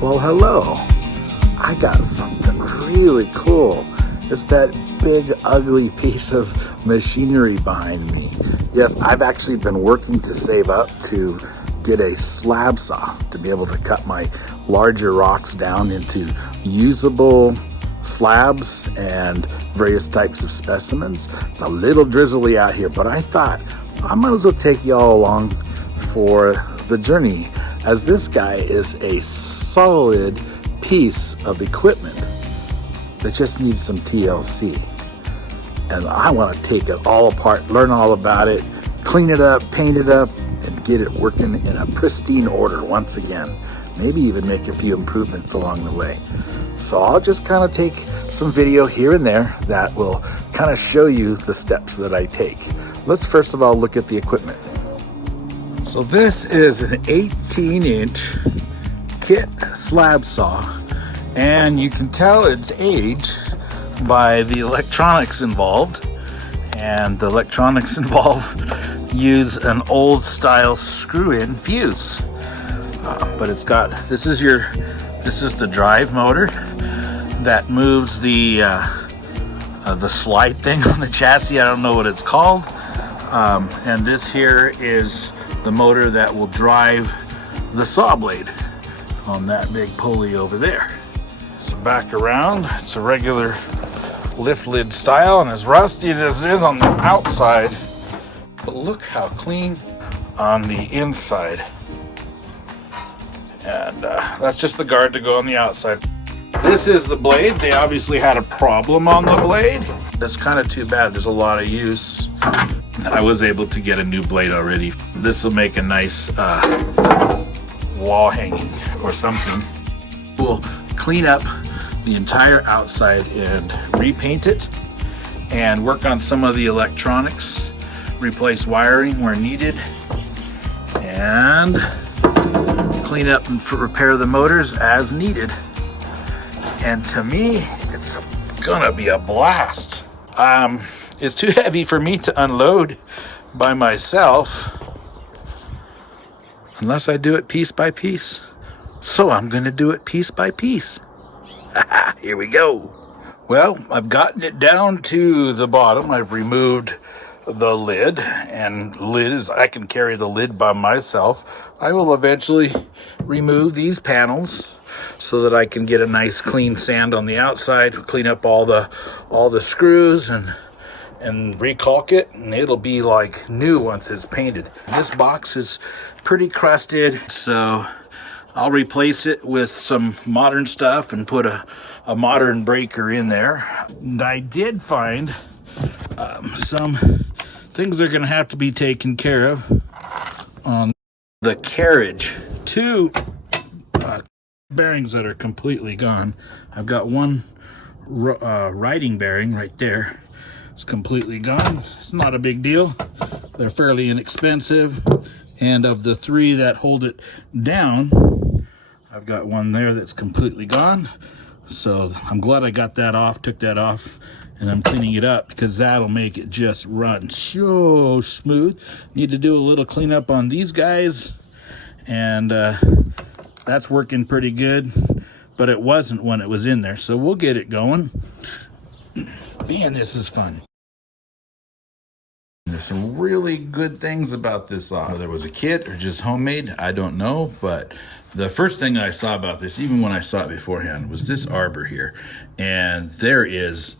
Well, hello. I got something really cool. It's that big, ugly piece of machinery behind me. Yes, I've actually been working to save up to get a slab saw to be able to cut my larger rocks down into usable slabs and various types of specimens. It's a little drizzly out here, but I thought I might as well take y'all along for the journey, as this guy is a solid piece of equipment that just needs some TLC. And I want to take it all apart, learn all about it, clean it up, paint it up, and get it working in a pristine order once again. Maybe even make a few improvements along the way. So I'll just kind of take some video here and there that will kind of show you the steps that I take. Let's first of all look at the equipment. So this is an 18-inch kit slab saw, and you can tell its age by the electronics involved. And the electronics involved use an old style screw-in fuse. But it's got, this is the drive motor that moves the slide thing on the chassis. I don't know what it's called. And this here is the motor that will drive the saw blade on that big pulley over there. So back around, it's a regular lift lid style, and as rusty as it is on the outside, but look how clean on the inside. And that's just the guard to go on the outside. This is the blade. They obviously had a problem on the blade. That's kind of too bad. There's a lot of use. I was able to get a new blade already. This will make a nice wall hanging or something. We'll clean up the entire outside and repaint it, and work on some of the electronics, replace wiring where needed, and clean up and repair the motors as needed. And to me, it's gonna be a blast. It's too heavy for me to unload by myself unless I do it piece by piece. So I'm gonna do it piece by piece. Here we go. Well, I've gotten it down to the bottom. I've removed the lid, and I can carry the lid by myself. I will eventually remove these panels so that I can get a nice clean sand on the outside, clean up all the screws and recalk it, and it'll be like new once it's painted. This box is pretty crusted, so I'll replace it with some modern stuff and put a modern breaker in there. And I did find some things that are going to have to be taken care of on the carriage. Two bearings that are completely gone. I've got one riding bearing right there. It's completely gone. It's not a big deal. They're fairly inexpensive. And of the three that hold it down, I've got one there that's completely gone. So I'm glad I got that off, took that off, and I'm cleaning it up because that'll make it just run so smooth. Need to do a little cleanup on these guys, and that's working pretty good, but it wasn't when it was in there. So we'll get it going. Man, this is fun. There's some really good things about this saw. Whether it was a kit or just homemade, I don't know, but the first thing that I saw about this, even when I saw it beforehand, was this arbor here. And there is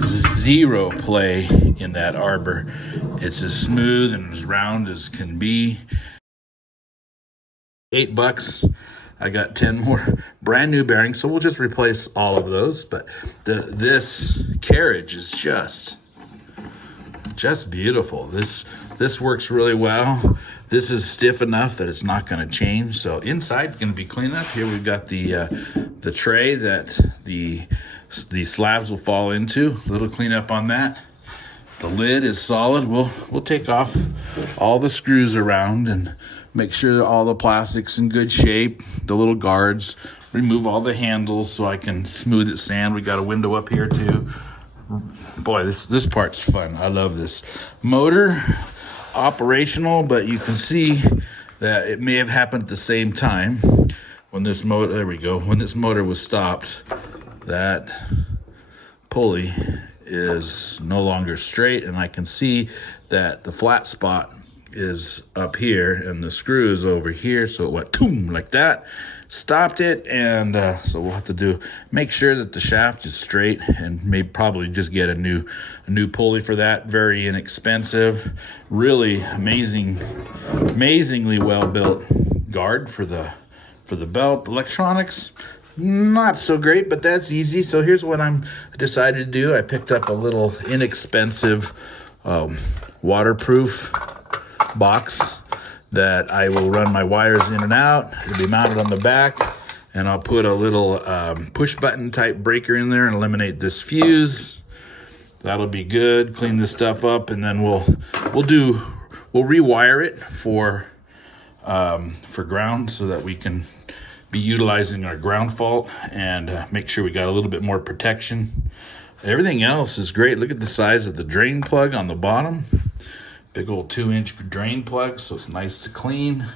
zero play in that arbor. It's as smooth and as round as can be. $8. I got 10 more brand new bearings, so we'll just replace all of those. But this carriage is just beautiful. This works really well. This is stiff enough that it's not going to change. So inside going to be clean up. Here we've got the tray that the slabs will fall into. A little cleanup on that. The lid is solid. We'll take off all the screws around and make sure all the plastic's in good shape. The little guards, remove all the handles so I can smooth it sand. We got a window up here too. Boy, this part's fun. I love this. Motor operational, but you can see that it may have happened at the same time. when this motor, there we go, when this motor was stopped, that pulley is no longer straight, and I can see that the flat spot is up here and the screw is over here, so it went boom like that, stopped it. And so we'll have to make sure that the shaft is straight, and maybe probably just get a new pulley for that. Very inexpensive, really amazingly well built guard for the belt. Electronics, not so great, but that's easy. So here's what I'm decided to do. I picked up a little inexpensive waterproof box that I will run my wires in and out. It'll be mounted on the back, and I'll put a little push button type breaker in there and eliminate this fuse. That'll be good. Clean this stuff up, and then we'll rewire it for ground, so that we can be utilizing our ground fault and make sure we got a little bit more protection. Everything else is great. Look at the size of the drain plug on the bottom. Big old 2-inch drain plug, so it's nice to clean.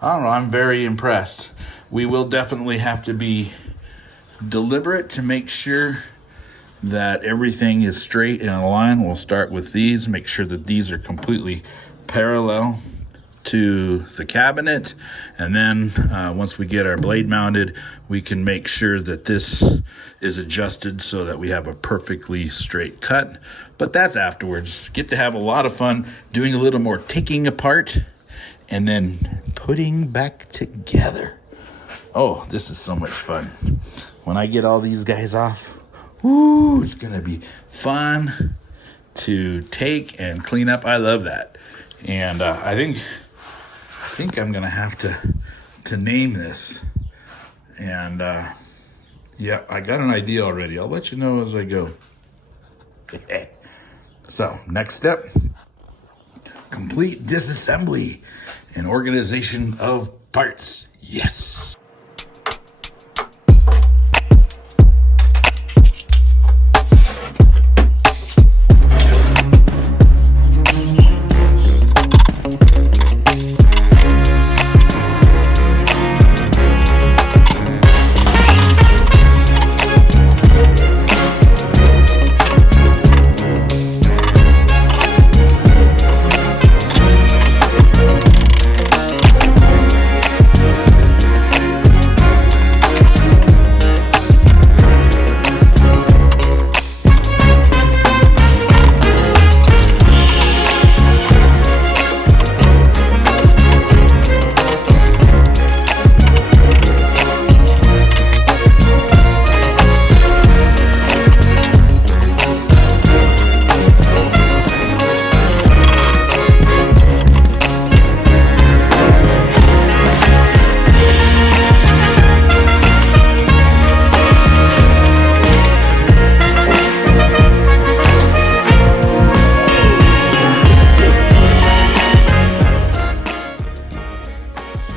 I don't know, I'm very impressed. We will definitely have to be deliberate to make sure that everything is straight and in line. We'll start with these, make sure that these are completely parallel to the cabinet, and then once we get our blade mounted, we can make sure that this is adjusted so that we have a perfectly straight cut. But that's afterwards. Get to have a lot of fun doing a little more taking apart and then putting back together. Oh, this is so much fun. When I get all these guys off, woo, it's gonna be fun to take and clean up. I love that. And I think I'm gonna have to name this. And yeah, I got an idea already. I'll let you know as I go. So next step, complete disassembly and organization of parts. Yes.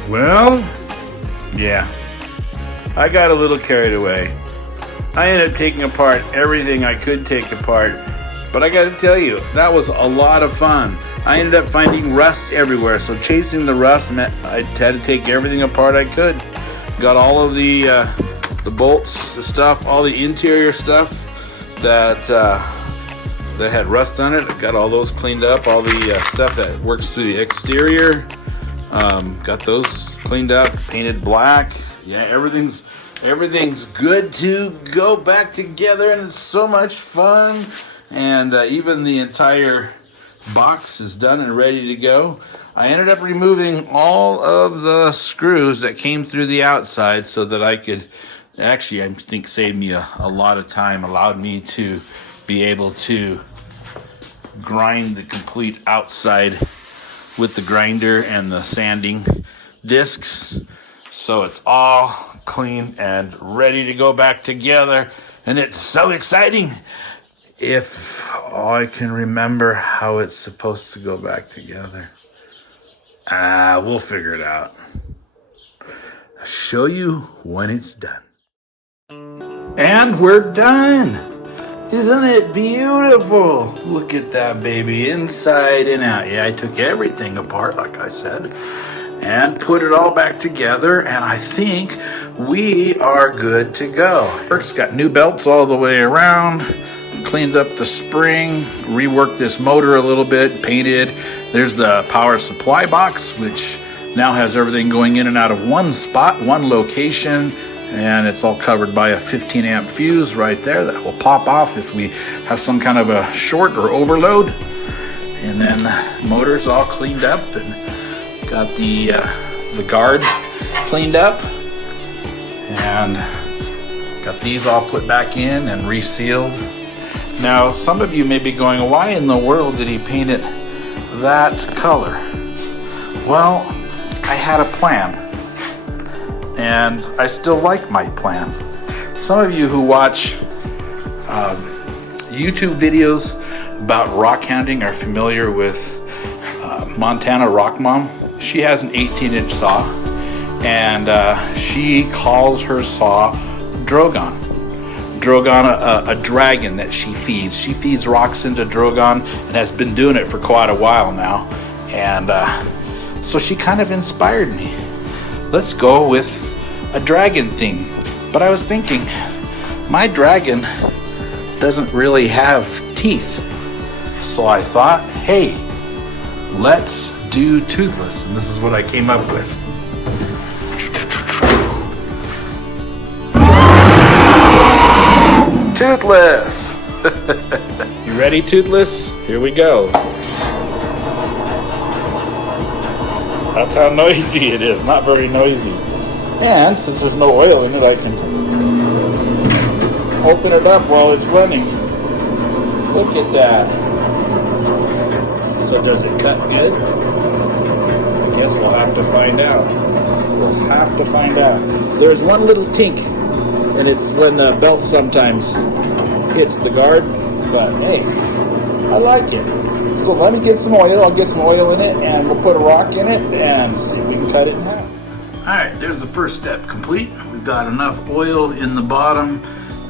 Well, yeah, I got a little carried away. I ended up taking apart everything I could take apart, but I gotta tell you, that was a lot of fun. I ended up finding rust everywhere, so chasing the rust meant I had to take everything apart I could. Got all of the bolts, the stuff, all the interior stuff that had rust on it. Got all those cleaned up, all the stuff that works through the exterior. Got those cleaned up, painted black. Yeah, everything's good to go back together, and it's so much fun. And even the entire box is done and ready to go. I ended up removing all of the screws that came through the outside so that I could, actually, I think saved me a lot of time, allowed me to be able to grind the complete outside with the grinder and the sanding discs, so it's all clean and ready to go back together. And it's so exciting. If I can remember how it's supposed to go back together, we'll figure it out. I'll show you when it's done. And we're done. Isn't it beautiful? Look at that baby, inside and out. Yeah, I took everything apart, like I said. and put it all back together, and I think we are good to go. It's got new belts all the way around, cleaned up the spring, reworked this motor a little bit, painted. There's the power supply box, which now has everything going in and out of one spot, one location, and it's all covered by a 15 amp fuse right there that will pop off if we have some kind of a short or overload. And then the motor's all cleaned up and got the guard cleaned up, and got these all put back in and resealed. Now, some of you may be going, why in the world did he paint it that color? Well, I had a plan, and I still like my plan. Some of you who watch YouTube videos about rock hounding are familiar with Montana Rock Mom. She has an 18-inch saw, and she calls her saw Drogon. Drogon, a dragon that she feeds. She feeds rocks into Drogon and has been doing it for quite a while now. And so she kind of inspired me. Let's go with a dragon theme. But I was thinking, my dragon doesn't really have teeth. So I thought, hey, let's do toothless. And this is what I came up with. Toothless! You ready, Toothless? Here we go. That's how noisy it is. Not very noisy. And since there's no oil in it, I can open it up while it's running. Look at that. So does it cut good? I guess we'll have to find out. We'll have to find out. There's one little tink, and it's when the belt sometimes hits the guard, but hey, I like it. So let me get some oil. I'll get some oil in it, and we'll put a rock in it and see if we can cut it in half. Alright, there's the first step complete. We've got enough oil in the bottom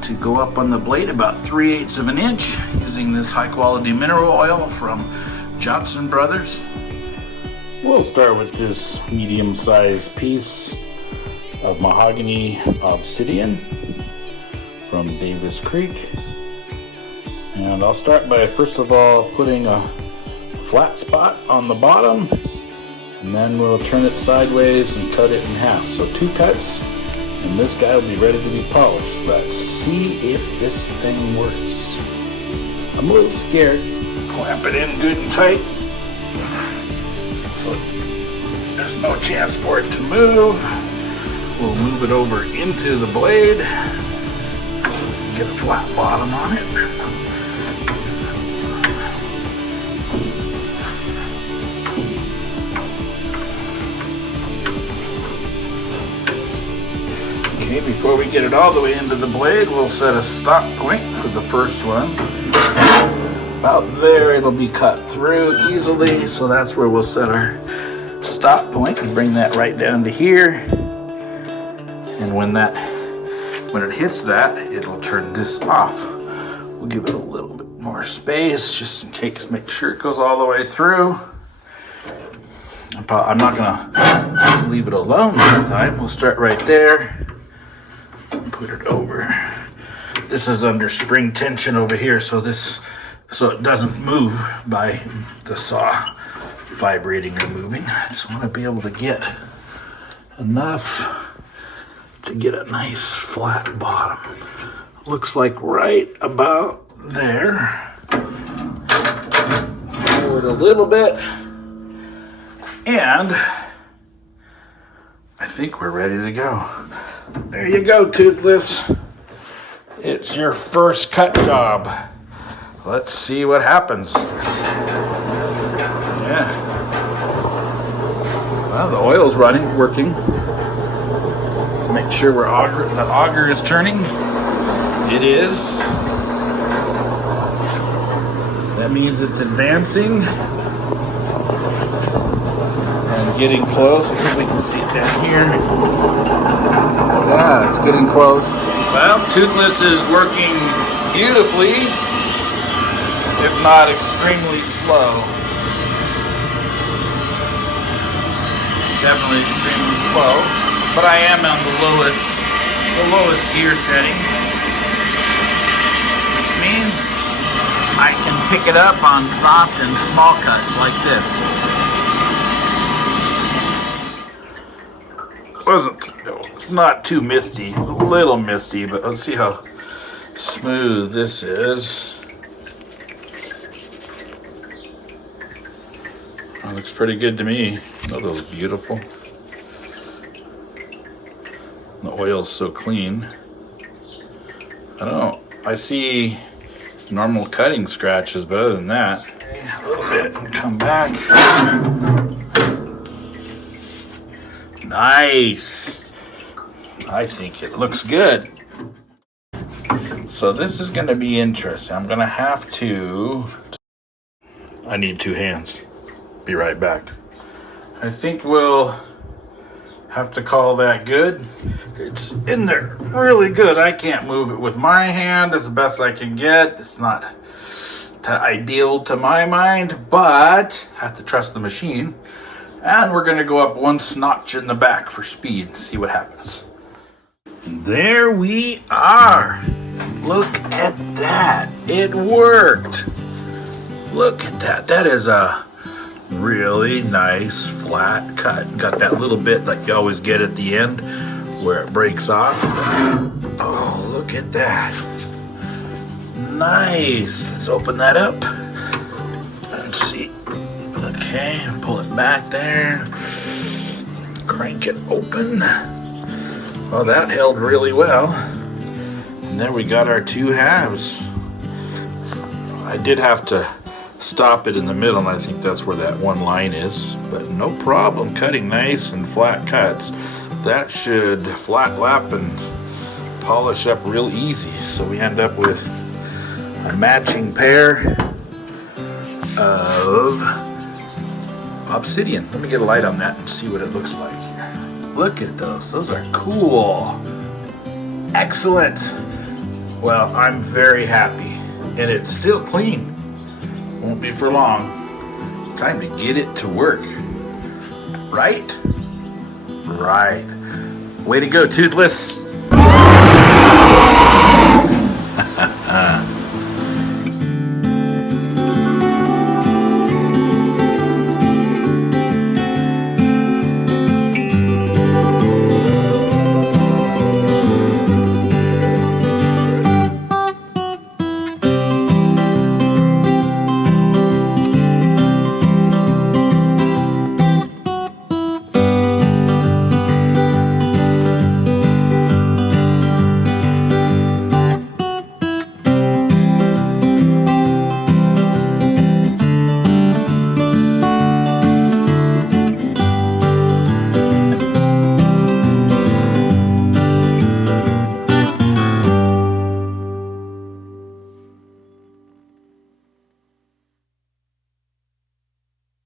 to go up on the blade about 3/8 of an inch using this high quality mineral oil from Johnson Brothers. We'll start with this medium-sized piece of mahogany obsidian from Davis Creek. And I'll start by first of all putting a flat spot on the bottom, and then we'll turn it sideways and cut it in half. So 2 cuts, and this guy will be ready to be polished. Let's see if this thing works. I'm a little scared. Clamp it in good and tight so there's no chance for it to move. We'll move it over into the blade so we can get a flat bottom on it. Okay, before we get it all the way into the blade, we'll set a stop point for the first one. About there, it'll be cut through easily, so that's where we'll set our stop point and bring that right down to here. And when it hits that, it'll turn this off. We'll give it a little bit more space just in case, make sure it goes all the way through. I'm not gonna leave it alone this time. We'll start right there and put it over. This is under spring tension over here, so it doesn't move by the saw vibrating or moving. I just want to be able to get enough to get a nice flat bottom. Looks like right about there. Forward a little bit. And I think we're ready to go. There you go, Toothless. It's your first cut job. Let's see what happens. Yeah. Well, the oil's working. Let's make sure the auger is turning. It is. That means it's advancing and getting close. I think we can see it down here. Yeah, it's getting close. Well, Toothless is working beautifully, if not extremely slow. definitely extremely slow, but I am on the lowest gear setting, which means I can pick it up on soft and small cuts like this. It's not too misty. It's a little misty, but let's see how smooth this is. That looks pretty good to me. Oh, that was beautiful. The oil's so clean. I don't know. I see normal cutting scratches, but other than that, a little bit and come back. Nice. I think it looks good. So this is going to be interesting. I'm going to have to... I need 2 hands. Be right back. I think we'll have to call that good. It's in there really good. I can't move it with my hand. It's the best I can get. It's not ideal to my mind, but I have to trust the machine. And we're going to go up 1 notch in the back for speed and see what happens. There we are. Look at that. It worked. Look at that. That is a really nice flat cut. Got that little bit like you always get at the end where it breaks off. Oh, look at that. Nice. Let's open that up. Let's see. Okay, pull it back there. Crank it open. Well, that held really well. And there we got our 2 halves. I did have to stop it in the middle, and I think that's where that 1 line is. But no problem cutting nice and flat cuts. That should flat lap and polish up real easy. So we end up with a matching pair of obsidian. Let me get a light on that and see what it looks like here. Look at those. Those are cool. Excellent. Well, I'm very happy. And it's still clean. Won't be for long. Time to get it to work. Right? Right. Way to go, Toothless.